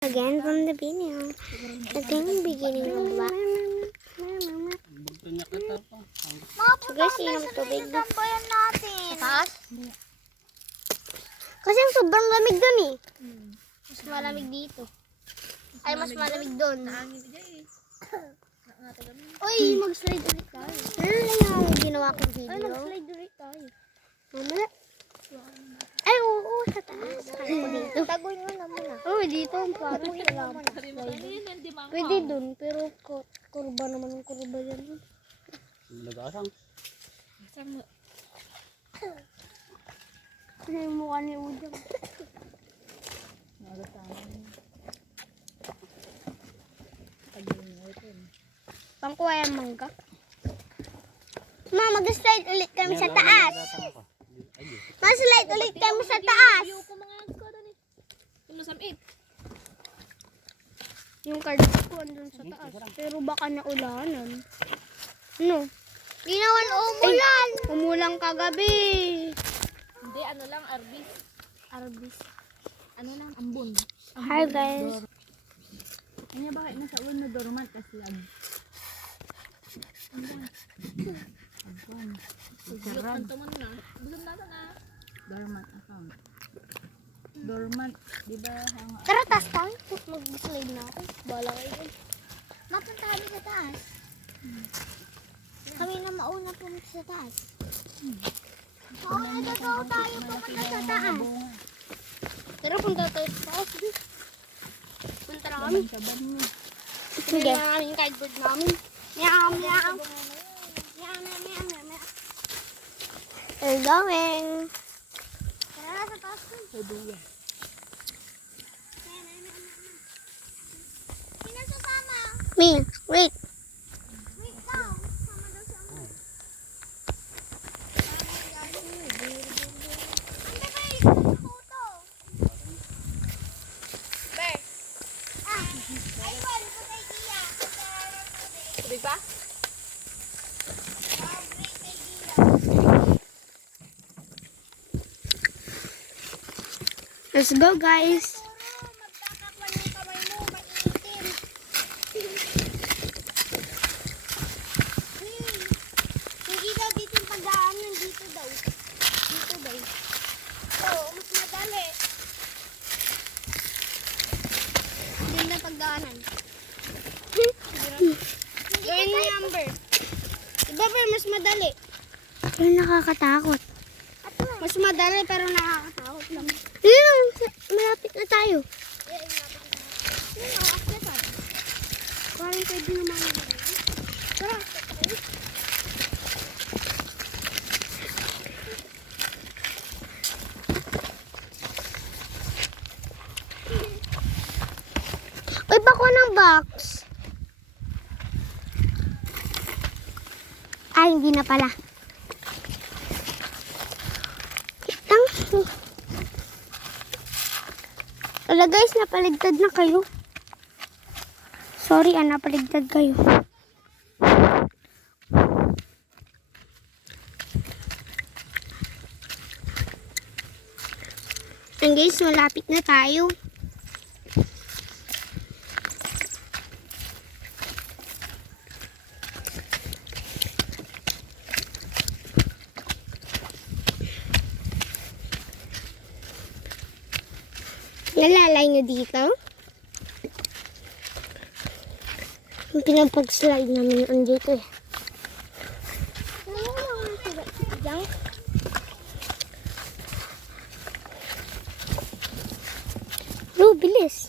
Again from the video. Ito yung beginning ng vlog. So guys, inom tubig. Tambayan natin. Taas? Kasi ang sobrang lamig dun eh. Mas malamig dito. Ay, mas malamig doon. Uy, mag-slide ulit tayo. Ano lang yung ginawa kong Ay, video? mag-slide ulit tayo. Mamaya. Ay, oo, sa taas. Kaya ko dito. Tagoy mo na muna. Oo, dito ang parang salamat. Pwede doon, pero kurba naman ang kurba yan. Nagasang. Ano yung mukha ni Ujang? Pangkuha yung mangga. Ma, mag-slide ulit kami sa taas. Mag-slide ulit kami sa taas. Yung card ko andun sa taas. Pero baka naulanan. Ano? Ginawan umulan. Umulang kagabi. Hindi, ano lang, arbis. Arbis. Ano lang, ambon. Hi guys. Ano bakit nasa ulo na dormant kasi ambon. Sarap. Kanto mo na. Busog natin na. Dormant account. Dormant, di ba? Tara, taas tayo. Mag-slide na ako. Bala kayo dun. Mapunta kami sa taas. Kami na mauna pumunta sa taas. Mauna daw tayo pumunta sa taas. Tara, punta tayo sa taas. Punta na kami. Sige. Punta na kami yung cardboard namin. Meow, meow. Meow, meow, meow, meow, meow. We're going. Tara, sa taas ko. Sino susama? Me, wait. Wait daw. Sama daw si Amor. Hindi ba yung photo? Ber. Ayun, ito kay Gia. Tubig ba? Let's go guys. Magkakakwan yung kamay mo, mainitin. Hindi daw dito yung pagdaanan, dito daw. Dito daw. Oo, mas madali. Hindi na pagdaanan. Gawin mo yung Amber. Diba ba mas madali? Pero nakakatakot. Mas madali pero nakakatakot lang. Yun lang, malapit na tayo. Yun, nakakatakot. Parang pwede naman yung tara. Uy, bako ng box. Ay, hindi na pala. Wala guys, napaligtad na kayo. Sorry, napaligtad kayo. And guys, malapit na tayo. Nalalay nyo dito. Yung pinapag-slide namin yun dito eh. Bro, bilis.